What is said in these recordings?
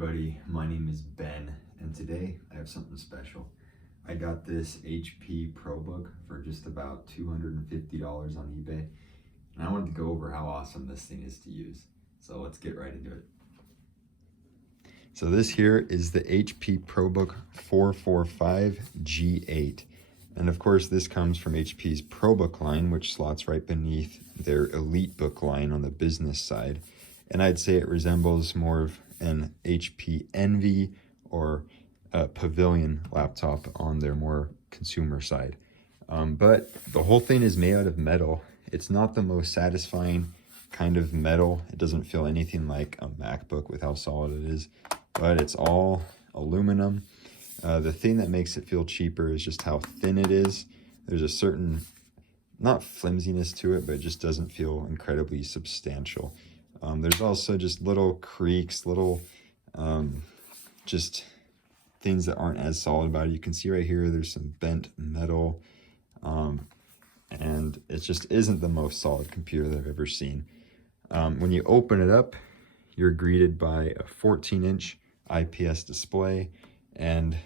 everybody, my name is Ben, and today I have something special. I got this HP ProBook for just about $250 on eBay, and I wanted to go over how awesome this thing is to use. So let's get right into it. So this here is the HP ProBook 445 G8. And of course this comes from HP's ProBook line, which slots right beneath their EliteBook line on the business side. And I'd say it resembles more of an HP Envy or a Pavilion laptop on their more consumer side. But the whole thing is made out of metal. It's not the most satisfying kind of metal. It doesn't feel anything like a MacBook with how solid it is, but it's all aluminum. The thing that makes it feel cheaper is just how thin it is. There's a certain, not flimsiness to it, but it just doesn't feel incredibly substantial. There's also just little creaks, little just things that aren't as solid about it. You can see right here, there's some bent metal, and it just isn't the most solid computer that I've ever seen. When you open it up, you're greeted by a 14-inch IPS display and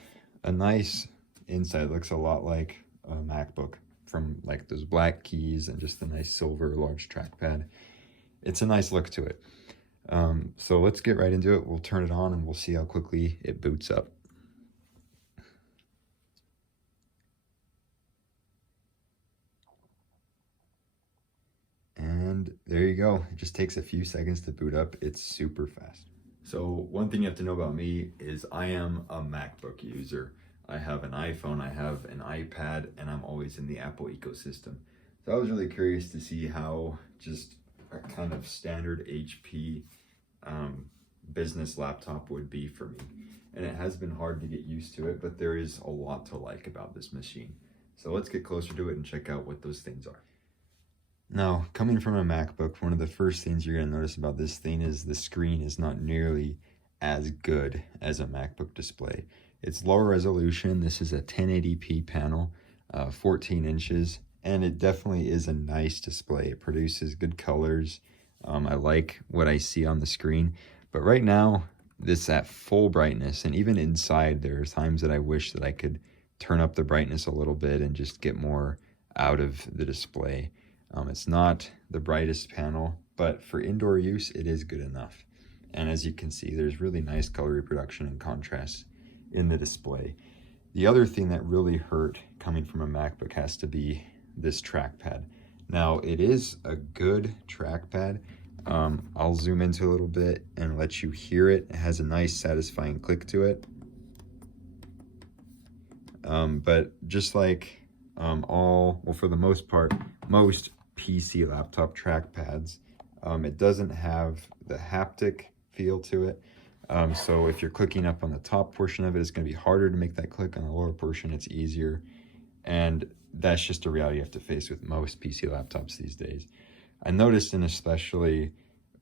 a nice inside. Looks a lot like a MacBook, from like those black keys and just a nice silver large trackpad. It's a nice look to it. So let's get right into it. We'll turn it on and we'll see how quickly it boots up. And there you go. It just takes a few seconds to boot up. It's super fast. So one thing you have to know about me is I am a MacBook user. I have an iPhone, I have an iPad, and I'm always in the Apple ecosystem. So I was really curious to see how just a kind of standard HP business laptop would be for me. And it has been hard to get used to it, but there is a lot to like about this machine. So let's get closer to it and check out what those things are. Now, coming from a MacBook, one of the first things you're going to notice about this thing is the screen is not nearly as good as a MacBook display. It's lower resolution. This is a 1080p panel, 14 inches, and it definitely is a nice display. It produces good colors. I like what I see on the screen, but right now, this at full brightness, and even inside, there are times that I wish that I could turn up the brightness a little bit and just get more out of the display. It's not the brightest panel, but for indoor use, it is good enough. And as you can see, there's really nice color reproduction and contrast in the display. The other thing that really hurt coming from a MacBook has to be this trackpad. Now, it is a good trackpad. I'll zoom into a little bit and let you hear it. It has a nice, satisfying click to it. But just like for the most part, most PC laptop trackpads, it doesn't have the haptic feel to it. So if you're clicking up on the top portion of it, it's going to be harder to make that click. On the lower portion, it's easier. And that's just a reality you have to face with most PC laptops these days. I noticed, and especially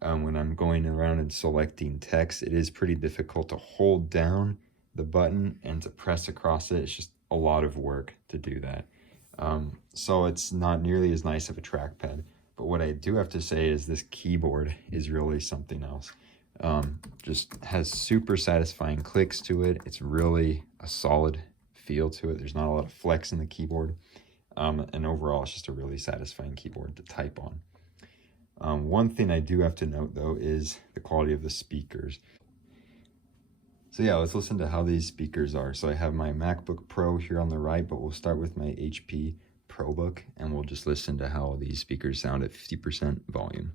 when I'm going around and selecting text, it is pretty difficult to hold down the button and to press across it. It's just a lot of work to do that. So it's not nearly as nice of a trackpad. But what I do have to say is this keyboard is really something else. Just has super satisfying clicks to it. It's really a solid feel to it. There's not a lot of flex in the keyboard. And overall, it's just a really satisfying keyboard to type on. One thing I do have to note, though, is the quality of the speakers. So yeah, let's listen to how these speakers are. So I have my MacBook Pro here on the right, but we'll start with my HP ProBook, and we'll just listen to how these speakers sound at 50% volume.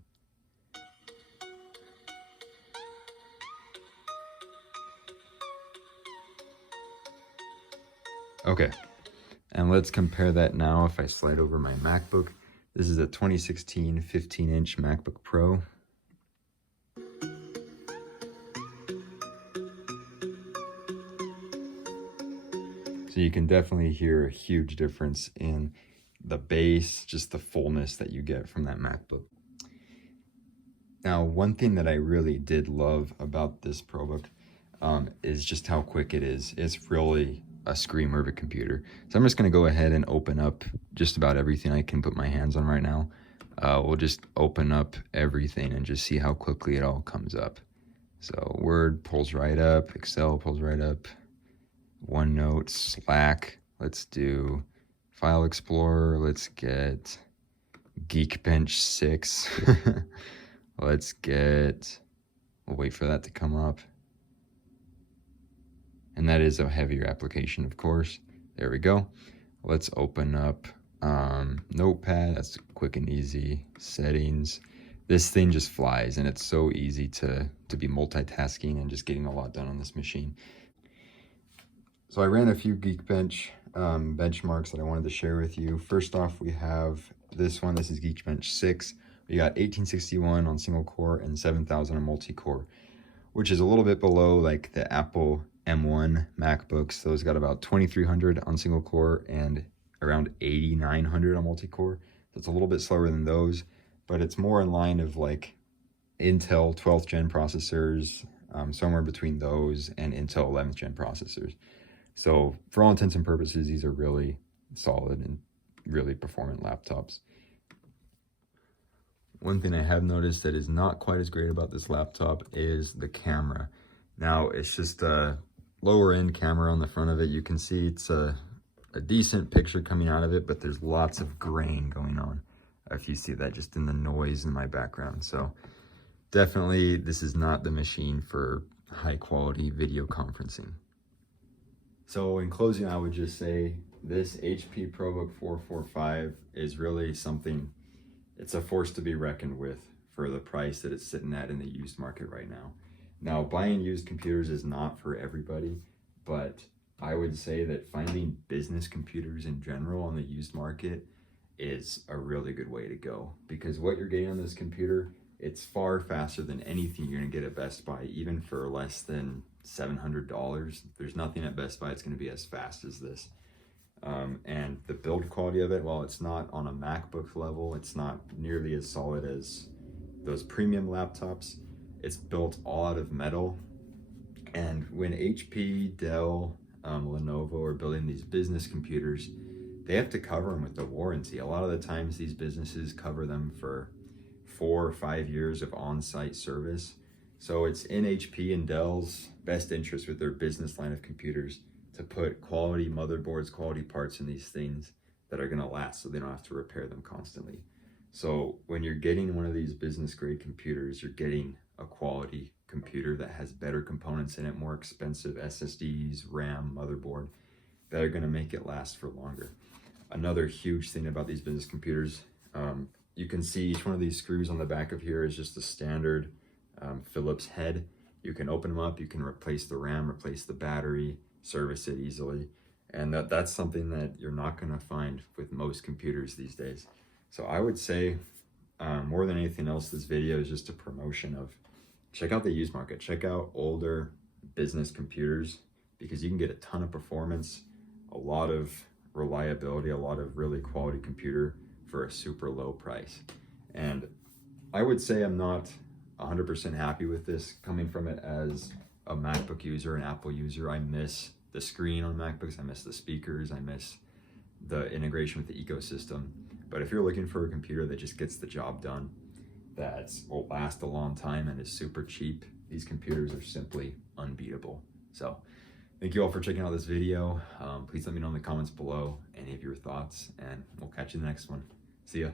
Okay, and let's compare that now if I slide over my MacBook. This is a 2016 15-inch MacBook Pro. So you can definitely hear a huge difference in the bass, just the fullness that you get from that MacBook. Now, one thing that I really did love about this ProBook is just how quick it is. It's really a screamer of a computer. So I'm just going to go ahead and open up just about everything I can put my hands on right now. We'll just open up everything and just see how quickly it all comes up. So Word pulls right up, Excel pulls right up, OneNote, Slack. Let's do File Explorer. Let's get Geekbench 6. Let's get, we'll wait for that to come up. And that is a heavier application, of course. There we go. Let's open up Notepad. That's quick and easy. Settings. This thing just flies, and it's so easy to be multitasking and just getting a lot done on this machine. So I ran a few Geekbench benchmarks that I wanted to share with you. First off, we have this one. This is Geekbench 6. We got 1861 on single core and 7000 on multi-core, which is a little bit below like the Apple M1 MacBooks. Those got about 2300 on single core and around 8900 on multi-core. So it's a little bit slower than those, but it's more in line of like Intel 12th gen processors, somewhere between those and Intel 11th gen processors. So for all intents and purposes, these are really solid and really performant laptops. One thing I have noticed that is not quite as great about this laptop is the camera. Now, it's just a lower end camera on the front of it. You can see it's a decent picture coming out of it, but there's lots of grain going on. If you see that just in the noise in my background. So definitely this is not the machine for high quality video conferencing. So in closing, I would just say this HP ProBook 445 is really something, it's a force to be reckoned with for the price that it's sitting at in the used market right now. Now, buying used computers is not for everybody, but I would say that finding business computers in general on the used market is a really good way to go, because what you're getting on this computer, it's far faster than anything you're gonna get at Best Buy, even for less than $700. There's nothing at Best Buy that's gonna be as fast as this. And the build quality of it, while it's not on a MacBook level, it's not nearly as solid as those premium laptops. It's built all out of metal. And when HP, Dell, Lenovo are building these business computers, they have to cover them with the warranty. A lot of the times these businesses cover them for 4 or 5 years of on-site service. So it's in HP and Dell's best interest with their business line of computers to put quality motherboards, quality parts in these things that are gonna last, so they don't have to repair them constantly. So when you're getting one of these business grade computers, you're getting a quality computer that has better components in it, more expensive SSDs, RAM, motherboard, that are gonna make it last for longer. Another huge thing about these business computers, you can see each one of these screws on the back of here is just a standard Phillips head. You can open them up, you can replace the RAM, replace the battery, service it easily. And that's something that you're not gonna find with most computers these days. So I would say, more than anything else, this video is just a promotion of, check out the used market, check out older business computers, because you can get a ton of performance, a lot of reliability, a lot of really quality computer for a super low price. And I would say I'm not 100% happy with this coming from it as a MacBook user, an Apple user. I miss the screen on MacBooks, I miss the speakers, I miss the integration with the ecosystem. But if you're looking for a computer that just gets the job done, that will last a long time and is super cheap, these computers are simply unbeatable. So thank you all for checking out this video. Please let me know in the comments below any of your thoughts, and we'll catch you in the next one. See ya.